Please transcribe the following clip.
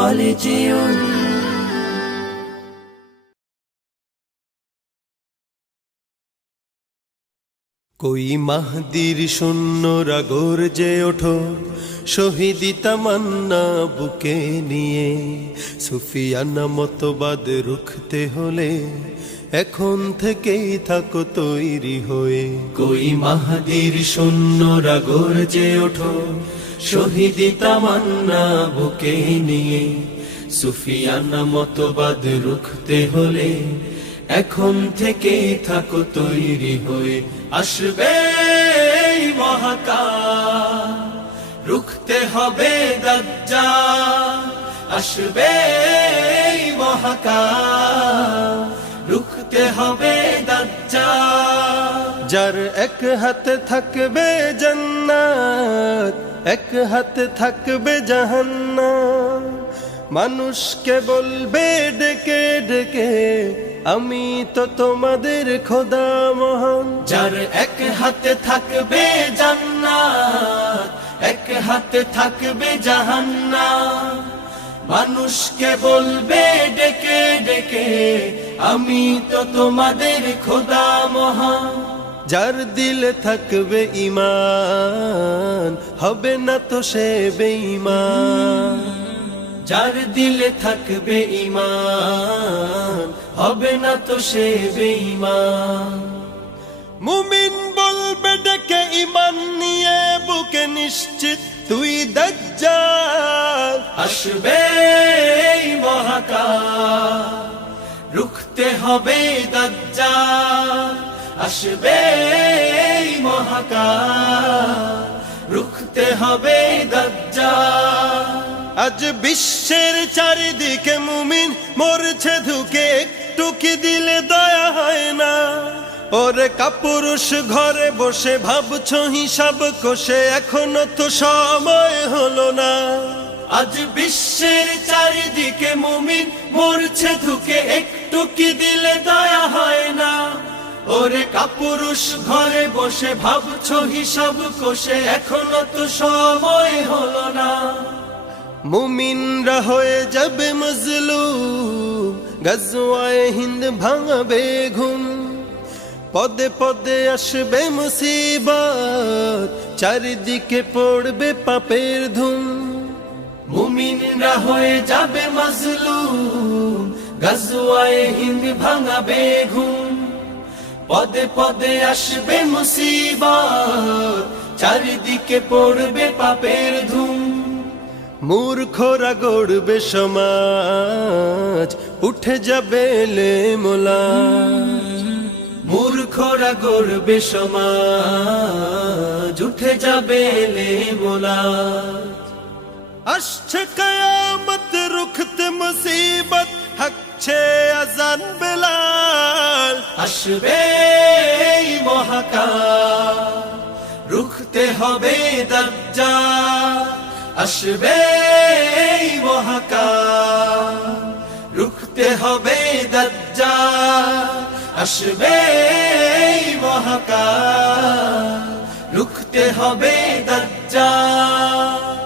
خالدون कोई মাহদির শূন্যরা গর্জে ওঠো শহীদি তামান্না বুকে নিয়ে সুফিয়ানা মতবাদ রুখতে হলে এখন থেকেই থাকো তৈরি হয়ে कोई মাহদির শূন্যরা গর্জে ওঠো শহীদি তামান্না বুকে নিয়ে সুফিয়ানা মতবাদ রুখতে হলে এখন থেকে থাকো তৈরি হয়ে আসবে মহাকাল রুখতে হবে দাজ্জাল আসবে মহাকাল রুখতে হবে দাজ্জাল যার এক হাতে থাকবে জান্নাত এক হাতে থাকবে জাহান্নাম মানুষকে বলবে ডেকে ডেকে আমি তো তোমাদের খোদা মহান যার এক হাতে থাকবে জান্নাত এক হাতে থাকবে জাহান্নাম মানুষকে বলবে ডেকে ডেকে আমি তো তোমাদের খোদা মহান যার দিলে থাকবে ঈমান হবে না তো সে বেঈমান যার দিলে থাকবে ঈমান হবে না তো সে বেঈমান মুমিন বলবে ডেকে ঈমান নিয়ে বুকে নিশ্চিত তুই দাজ্জাল আসবে মহাকাল রুখতে হবে দাজ্জাল আসবে মহাকাল রুখতে হবে দাজ্জাল আজ বিশ্বের চারিদিকে মুমিন মরছে ধুকে একটু কি দিলে দয়া হয় না ওরে কাপুরুষ ঘরে বসে ভাবছো হিসাব কষে এখনো তো সময় হলো না আজ বিশ্বের চারিদিকে মুমিন মরছে ধুকে একটু কি দিলে দয়া হয় না ওরে কাপুরুষ ঘরে বসে ভাবছো হিসাব কষে এখনো তো সময় হলো না মুমিনরা হয়ে যাবে মজলুম গজওয়ায়ে হিন্দ ভাঙাবে ঘুম পদে পদে আসবে মুসিবত চারিদিকে পড়বে পাপের ধুম মুমিনরা হয়ে যাবে মজলুম গজওয়ায়ে হিন্দ ভাঙাবে ঘুম পদে পদে আসবে মুসিবত চারিদিকে পড়বে পাপের ধুম মূর্খরা গড়বে সমাজ উঠে যাবে লেমোলা মূর্খরা গড়বে সমাজ উঠে যাবে লেমোলা আসছে কিয়ামত রুখতে মুসিবত হাকছে আজান বেলাল আসবে মহাকাল রুখতে হবে দাজ্জাল আসবে মহাকাল রুখতে হবে দাজ্জাল আসবে মহাকাল রুখতে হবে দাজ্জাল